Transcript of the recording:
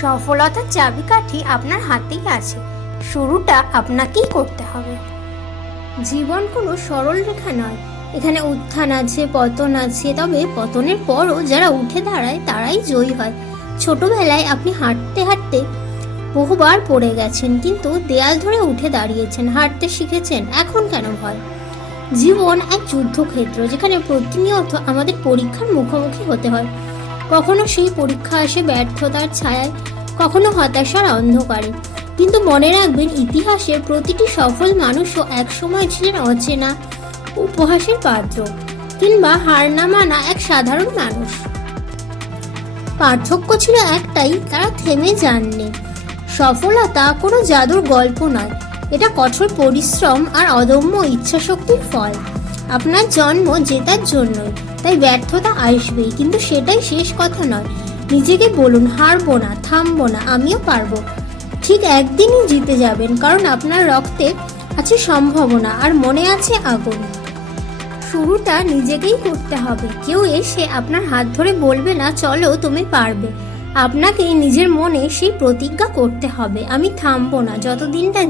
সফলতার চাবিকাঠি আপনার হাতেই আছে। শুরুটা আপনাকেই করতে হবে। জীবন কোনো সরল রেখা নয়। এখানে উত্থান আছে, পতন আছে, তবে পতনের পরও যারা উঠে দাঁড়ায়, তারাই জয়ী হয়। ছোটবেলায় আপনি হাঁটতে হাঁটতে বহুবার পড়ে গেছেন, কিন্তু দেয়াল ধরে উঠে দাঁড়িয়েছেন, হাঁটতে শিখেছেন, এখন কেন ভয়? জীবন এক যুদ্ধক্ষেত্র, যেখানে প্রতিনিয়ত আমাদের পরীক্ষার মুখোমুখি হতে হয়। কখনো সেই পরীক্ষা আসে ব্যর্থতার ছায়ায়, কখনো হতাশার অন্ধকারে। কিন্তু মনে রাখবেন, ইতিহাসের প্রতিটি সফল মানুষও একসময় ছিলেন অচেনা উপহাসের পাত্র কিংবা হার না মানা এক সাধারণ মানুষ। পার্থক্য ছিল একটাই, তারা থেমে যাননি। সফলতা কোনো জাদুর গল্প নয়, এটা কঠোর পরিশ্রম আর অদম্য ইচ্ছাশক্তির ফল। আপনার জন্ম জেতার জন্যই তাই ব্যর্থতা আসবেই, কিন্তু সেটাই শেষ কথা নয়। নিজেকে বলুন, হারবো না, থামবো না, আমিও পারব। ঠিক একদিনই জিতে যাবেন, কারণ আপনার রক্তে আছে সম্ভাবনা আর মনে আছে আগুন। শুরুটা নিজেকেই করতে হবে। কেউ এসে আপনার হাত ধরে বলবে, না, চলো, তুমি পারবে। আপনাকে নিজের মনে সেই প্রতিজ্ঞা করতে হবে, আমি থামবো না, যতদিনটা